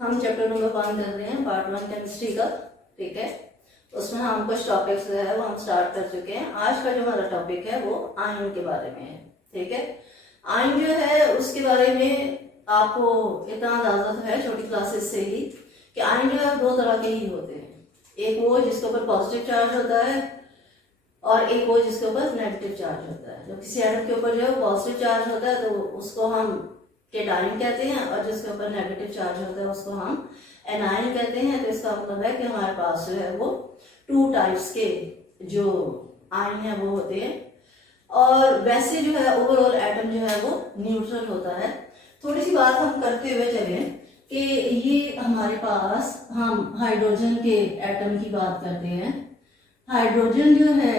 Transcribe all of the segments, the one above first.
हम chapter number 5 कर रहे हैं, पार्ट 1 केमिस्ट्री का। ठीक है, उसमें हम कुछ टॉपिक्स जो है वो हम स्टार्ट कर चुके हैं। आज का जो हमारा टॉपिक है वो आयन के बारे में है। ठीक है, आयन जो है उसके बारे में आपको इतना अंदाजा तो है छोटी क्लासेस से ही कि आयन जो है दो तरह के ही होते हैं। एक वो जिसके ऊपर पॉजिटिव चार्ज होता है और एक वो जिसके ऊपर नेगेटिव चार्ज होता है। जब किसी एटम के ऊपर जो है पॉजिटिव चार्ज होता है तो उसको हम केटाइन कहते हैं और जिसके ऊपर नेगेटिव चार्ज होता है उसको हम एनाइन कहते हैं। तो इसका मतलब है कि हमारे पास जो है वो टू टाइप्स के जो आयन है वो होते हैं। और वैसे जो है ओवरऑल एटम जो है वो न्यूट्रल होता है। थोड़ी सी बात हम करते हुए चले कि ये हमारे पास हम हाइड्रोजन के एटम की बात करते हैं। हाइड्रोजन जो है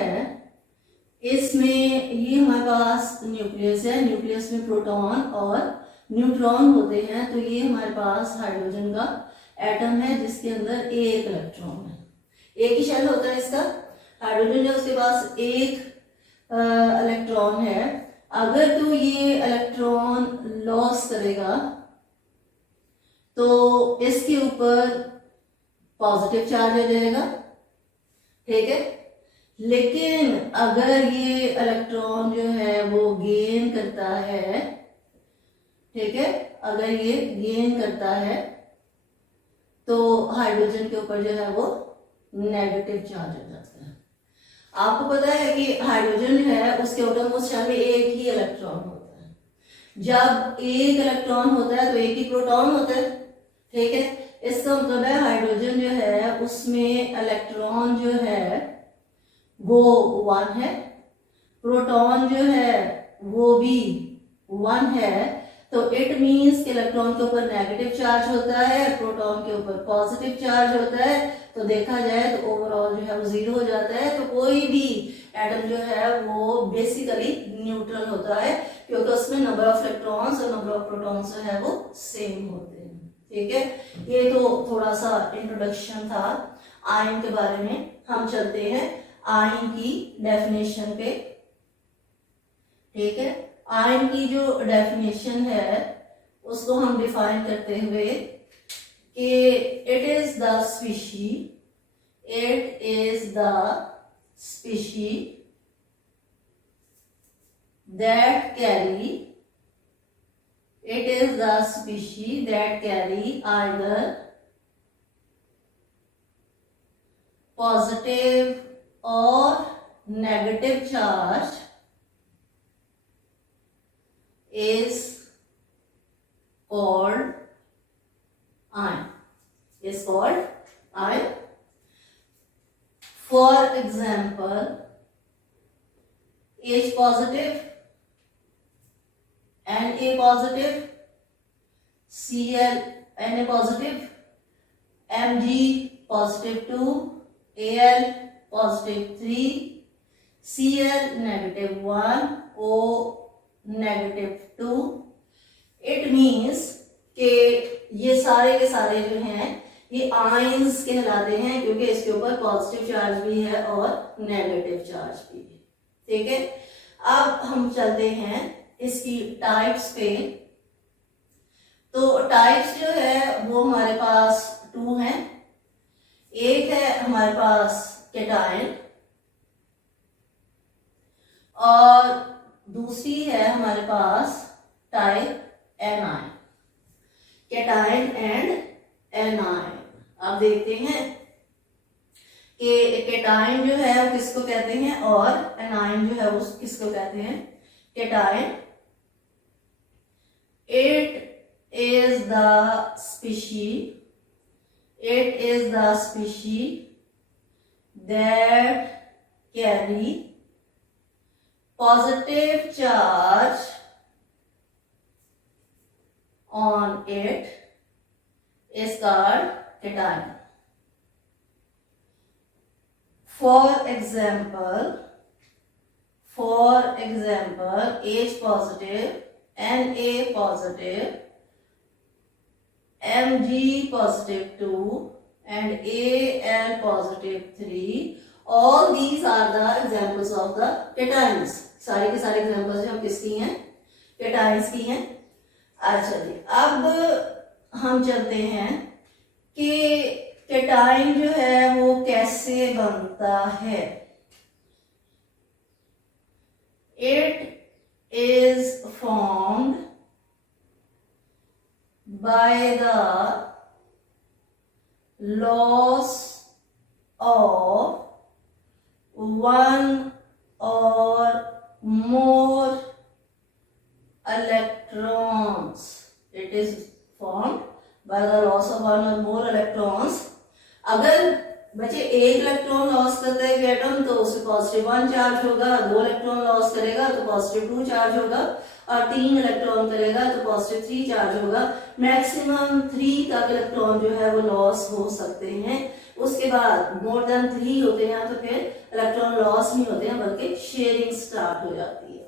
इसमें ये हमारे पास न्यूक्लियस है, न्यूक्लियस में प्रोटॉन और न्यूट्रॉन होते हैं। तो ये हमारे पास हाइड्रोजन का एटम है जिसके अंदर एक इलेक्ट्रॉन है, एक ही शेल होता है इसका। हाइड्रोजन जो उसके पास एक इलेक्ट्रॉन है, अगर तो ये इलेक्ट्रॉन लॉस करेगा तो इसके ऊपर पॉजिटिव चार्ज हो जाएगा। ठीक है, लेकिन अगर ये इलेक्ट्रॉन जो है वो गेन करता है, ठीक है, अगर ये गेन करता है तो हाइड्रोजन के ऊपर जो है वो नेगेटिव चार्ज हो जाता है। आपको पता है कि हाइड्रोजन जो है उसके एटॉमिक शेल में एक ही इलेक्ट्रॉन होता है। जब एक इलेक्ट्रॉन होता है तो एक ही प्रोटॉन होता है। ठीक है, इसका मतलब है हाइड्रोजन जो है उसमें इलेक्ट्रॉन जो है वो 1 है, प्रोटॉन जो है वो भी 1 है। तो इट मीन्स कि इलेक्ट्रॉन के ऊपर नेगेटिव चार्ज होता है, प्रोटॉन के ऊपर पॉजिटिव चार्ज होता है। तो देखा जाए तो ओवरऑल जो है वो 0 हो जाता है। तो कोई भी एटम जो है वो बेसिकली न्यूट्रल होता है क्योंकि उसमें नंबर ऑफ इलेक्ट्रॉन्स और नंबर ऑफ प्रोटॉन्स जो है वो सेम होते हैं। ठीक है, ये तो थोड़ा सा इंट्रोडक्शन था आयन के बारे में। हम चलते हैं आयन की डेफिनेशन पे। ठीक है, आयन की जो डेफिनेशन है उसको हम डिफाइन करते हुए कि it is the species that carry either positive or negative charge is called ion. For example, H positive, Na positive, Cl Na positive, Mg positive 2, Al positive 3, Cl negative 1, O negative 2। It means कि ये सारे के सारे जो हैं ये ions कहलाते हैं क्योंकि इसके ऊपर पॉजिटिव चार्ज भी है और नेगेटिव चार्ज भी है। ठीक है, अब हम चलते हैं इसकी टाइप्स पे। तो टाइप्स जो है वो हमारे पास 2 हैं। एक है हमारे पास केटाइन और दूसरी है हमारे पास टाइप एनाइन, केटाइन एंड एनाइन। अब देखते हैं कि केटाइन जो है वो किसको कहते हैं और एनाइन जो है वो किसको कहते हैं। Cation, it is the species that carry positive charge on it is called cation. For example, H positive, Na positive, Mg positive 2 and Al positive 3, all these are the examples of the cations. सारे के सारे examples हम किसकी हैं, cations की हैं। अच्छा जी, अब हम चलते हैं कि केटाइन जो है वो कैसे बनता है। It is formed by the loss of one or more electrons. It is formed by the loss of one or more electrons. अगर बच्चे एक इलेक्ट्रॉन लॉस करता है एटम तो उसमें पॉजिटिव 1 चार्ज होगा, 2 इलेक्ट्रॉन लॉस करेगा तो पॉजिटिव 2 चार्ज होगा, और 3 इलेक्ट्रॉन करेगा तो पॉजिटिव 3 चार्ज होगा। मैक्सिमम 3 तक इलेक्ट्रॉन जो है वो लॉस हो सकते हैं। उसके बाद मोर देन 3 होते हैं तो फिर इलेक्ट्रॉन लॉस नहीं होते हैं बल्कि शेयरिंग स्टार्ट हो जाती है।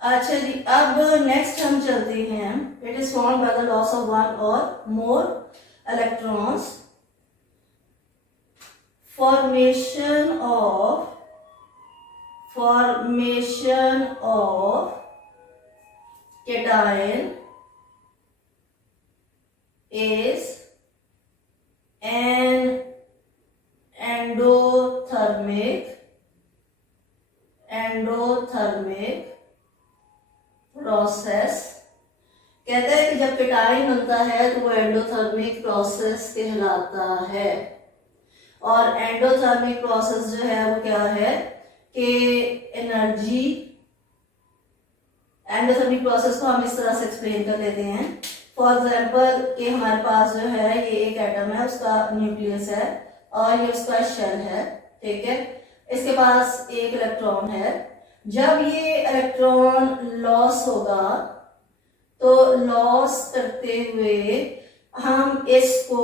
अच्छा जी, अब नेक्स्ट हम चलते हैं। It is formed by the loss of one और मोर electrons. Formation of cation is an endothermic process। कहता है कि जब केटाइन बनता है तो वो एंडोथर्मिक प्रोसेस कहलाता है। और एंडोथर्मिक प्रोसेस जो है वो क्या है कि एनर्जी, एंडोथर्मिक प्रोसेस को हम इस तरह से एक्सप्लेन कर लेते हैं। फॉर एग्जांपल कि हमारे पास जो है ये एक एटम है, उसका न्यूक्लियस है और ये उसका शेल है, ठीक है। इसके पास एक इलेक्ट्रॉन है। जब ये इलेक्ट्रॉन लॉस होगा तो लॉस करते हुए हम इसको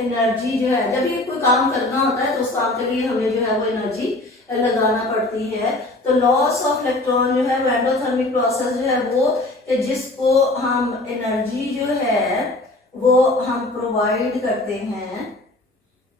एनर्जी जो है, जब ये कोई काम करना होता है तो उस काम के लिए हमें जो है वो एनर्जी लगाना पड़ती है। तो लॉस ऑफ इलेक्ट्रॉन जो है वो एंडोथर्मिक प्रोसेस जो है वो कि जिसको हम एनर्जी जो है वो हम प्रोवाइड करते हैं।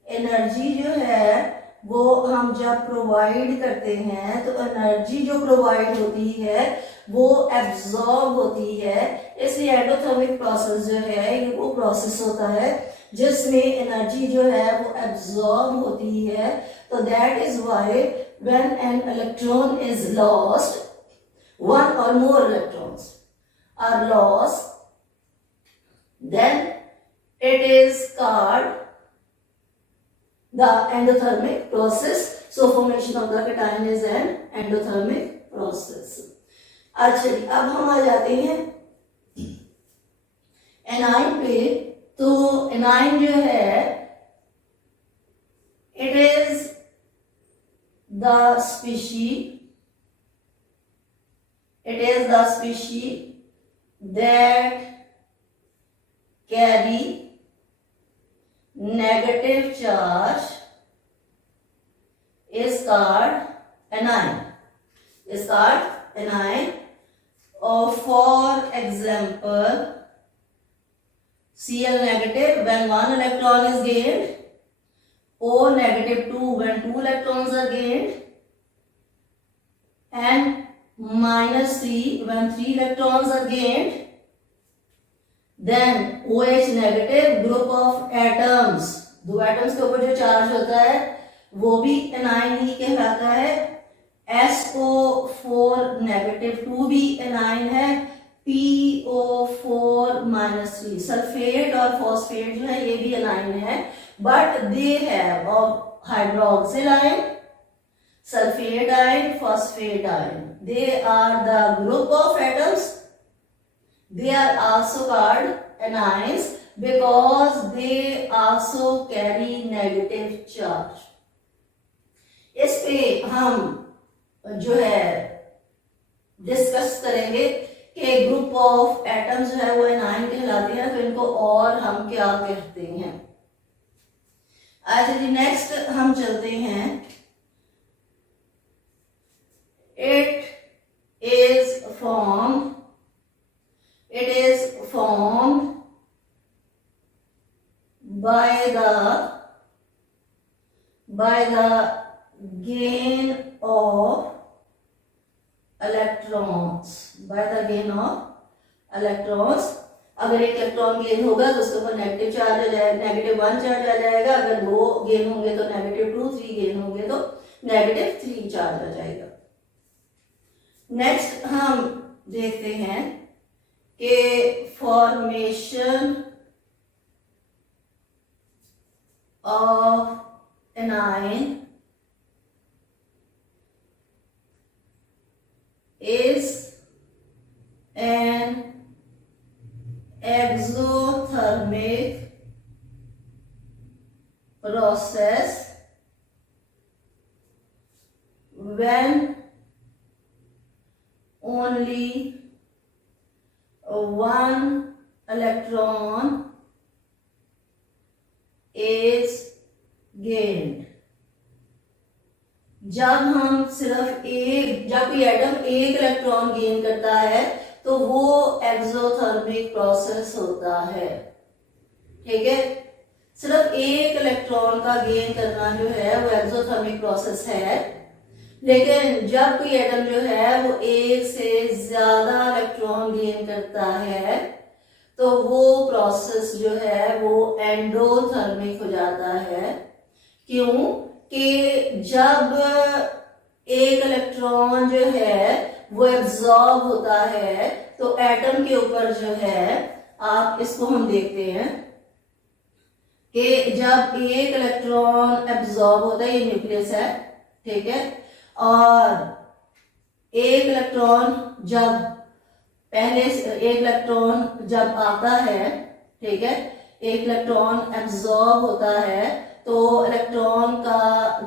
एनर्जी जो है वो हम जब प्रोवाइड करते हैं तो एनर्जी जो प्रोवाइड होती है वो एब्जॉर्ब होती है। इसलिए एंडोथर्मिक प्रोसेस जो है ये वो प्रोसेस होता है जिसमें एनर्जी जो है वो एब्जॉर्ब होती है। तो that is why when an electron is lost, one or more electrons are lost, then it is called the endothermic process. So formation of the cation is an endothermic process. अच्छा, अब हम आ जाते हैं A9 पे। तो A9 जो है it is the species that carry negative charge is called anion. For example, Cl negative when 1 electron is gained, O negative 2 when 2 electrons are gained, and minus 3 when 3 electrons are gained. Then OH negative group of atoms, 2 atoms के ऊपर जो charge होता है वो भी A9 ही कहलाता है। SO4 negative 2 भी एनाइन है। PO4 minus 3 सल्फेट और फॉस्फेट जो है ये भी एनाइन है, but they have hydroxyl ion, sulfate ion, phosphate ion. They are the group of atoms. They are also called anions because they also carry negative charge. इस पे हम जो है डिस्कस करेंगे कि ग्रुप ऑफ एटम्स जो है वो एनाइन कहलाते हैं, तो इनको और हम क्या कहते हैं। आज नेक्स्ट हम चलते हैं। It is formed by the gain of electrons, अगर एक इलेक्ट्रॉन गेन होगा तो उसके ऊपर नेगेटिव चार्ज आ जाएगा, -1 चार्ज आ जाएगा। अगर 2 गेन होंगे तो -2, 3 गेन होंगे तो -3 चार्ज आ जाएगा। नेक्स्ट हम देखते हैं कि formation of an ion is an exothermic process when only one electron is gained। जब कोई एटम एक इलेक्ट्रॉन गेन करता है तो वो एक्सोथर्मिक प्रोसेस होता है। ठीक है, सिर्फ एक इलेक्ट्रॉन का गेन करना जो है वो एक्सोथर्मिक प्रोसेस है। लेकिन जब कोई एटम जो है वो एक से ज्यादा इलेक्ट्रॉन गेन करता है तो वो प्रोसेस जो है वो एंडोथर्मिक हो जाता है। क्यों? कि जब एक इलेक्ट्रॉन जो है वो एब्जॉर्ब होता है तो एटम के ऊपर जो है, आप इसको हम देखते हैं कि जब एक इलेक्ट्रॉन एब्जॉर्ब होता है, ये न्यूक्लियस है, ठीक है, और एक इलेक्ट्रॉन जब आता है, ठीक है, एक इलेक्ट्रॉन एब्जॉर्ब होता है तो इलेक्ट्रॉन का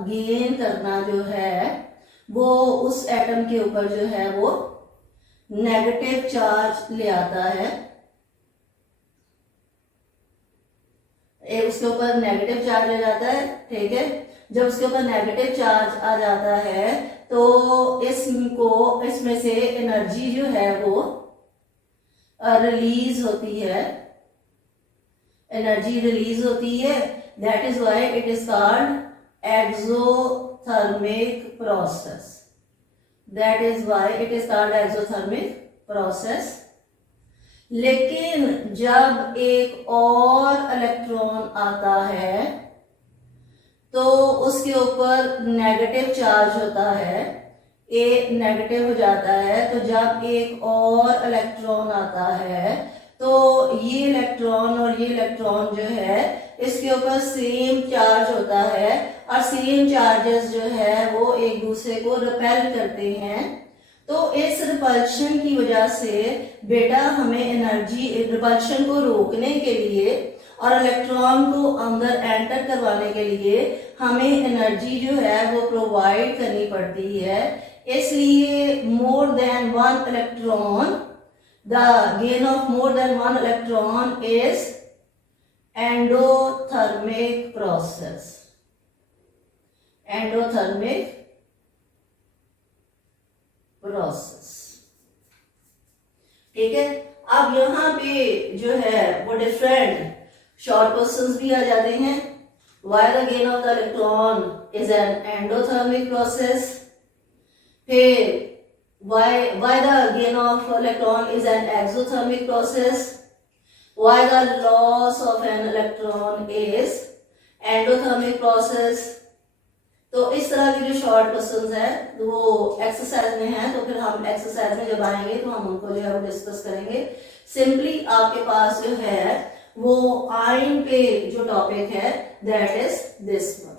गेन करना जो है वो उस एटम के ऊपर जो है वो नेगेटिव चार्ज ले आता है। उसके ऊपर नेगेटिव चार्ज आ जाता है। ठीक है, जब उसके ऊपर नेगेटिव चार्ज आ जाता है तो इसमें से एनर्जी जो है वो रिलीज होती है, that is why it is called exothermic process। लेकिन जब एक और इलेक्ट्रॉन आता है तो उसके ऊपर नेगेटिव चार्ज होता है, ए नेगेटिव हो जाता है। तो जब एक और इलेक्ट्रॉन आता है तो ये इलेक्ट्रॉन और ये इलेक्ट्रॉन जो है इसके ऊपर सेम चार्ज होता है और सेम चार्जेस जो है वो एक दूसरे को रिपेल करते हैं। तो इस रिपल्शन की वजह से बेटा हमें एनर्जी, रिपल्शन को रोकने के लिए और इलेक्ट्रॉन को अंदर एंटर करवाने के लिए हमें एनर्जी जो है वो प्रोवाइड करनी पड़ती है। इसलिए more than one electron, the gain of more than one electron is endothermic process। ठीक है, अब यहाँ पे जो है वो डिफरेंट शॉर्ट क्वेश्चंस भी आ जाते हैं। Why the gain of the electron is an endothermic process? फिर why the gain of electron is an exothermic process? Why the loss of an electron is endothermic process? तो इस तरह के जो short questions है वो एक्सरसाइज में है, तो फिर हम एक्सरसाइज में जब आएंगे तो हम उनको जो है वो डिस्कस करेंगे। सिंपली आपके पास जो है वो आयन पे जो टॉपिक है दैट इज दिस वन।